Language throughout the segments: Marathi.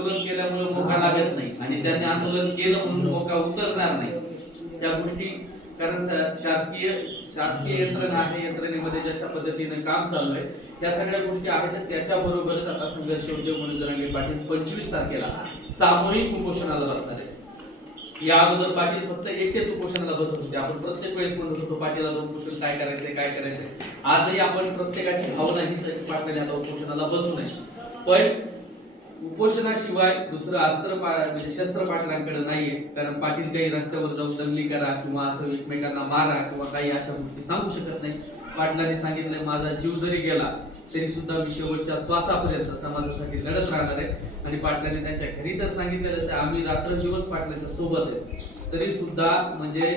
आंदोलन केल्यामुळे मोका लागत नाही आणि त्यांनी आंदोलन केलं म्हणून मोका उतरणार नाही त्या गोष्टी, कारण शासकीय यंत्रणा आहे, यंत्रणेमध्ये जशा पद्धतीने काम चालू आहे त्या सगळ्या गोष्टी आहेतच. याच्या बरोबरच आता संघर्ष उद्योग म्हणून जरांगे पाटील 25 तारखेला सामूहिक उपोषणाला बसणार आहे. या अगोदर पाटील फक्त एकटेच उपोषणाला बसत होते. आपण प्रत्येक वेळेस म्हणत होतो पाटीलला उपोषण काय करायचंय. आजही आपण प्रत्येकाची भावना हीच आहे की पाटील आता उपोषणाला बसू नये, पण उपोषणाशिवाय दुसरं अस्त्र म्हणजे शस्त्र पाटलांकडे नाहीये. कारण पाटील काही रस्त्यावर जाऊन दंगली करा किंवा असं एकमेकांना मारा किंवा काही अशा गोष्टी सांगू शकत नाही. पाटलांनी सांगितलंय माझा जीव जरी गेला तरी सुद्धा मी शेवटच्या श्वासापर्यंत समाजासाठी लढत राहणार आहे. आणि पाटलांनी त्यांच्या घरी तर सांगितलेलं आम्ही रात्रंदिवस पाटलांच्या सोबत आहे, तरी सुद्धा म्हणजे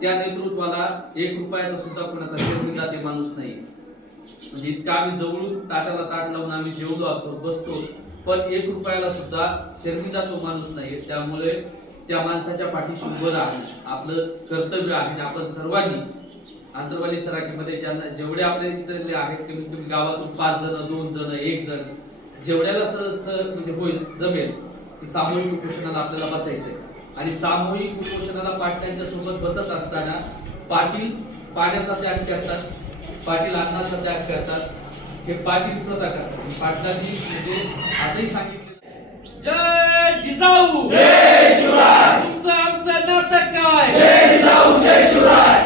त्या नेतृत्वाला 1 रुपयाचा सुद्धा कोणाचा शर्मिंदा ते माणूस नाही. म्हणजे इतका आम्ही जवळून ताटाला ताट लावून आम्ही जेवलो असतो बसतो, पण 1 रुपयाला सुद्धा शर्मिंदा तो माणूस नाही. त्यामुळे त्या माणसाच्या पाठीशी उभं राहणं आपलं कर्तव्य आहे. आपण सर्वांनी आंतरवाली सराटीमध्ये जेवढे आपले इथले आहेत कमीत कमी गावातून 5 जण 2 जण 1 जण जेवढ्याला म्हणजे होईल जमेल की सामूहिक उपोषणाला आपल्याला बसायचंय. आणि सामूहिक उपोषणाला पाटलांच्या सोबत बसत असताना पाटील पाण्याचा त्याग करतात, पाटील अन्नाचा त्याग करतात, हे पाटील स्वतः करतात. पाटलांनी म्हणजे असंही सांगितलं जय जिजाऊ जय शिवराय, तुमचं आमचं नातं काय जय जिजाऊ जय शिवराय.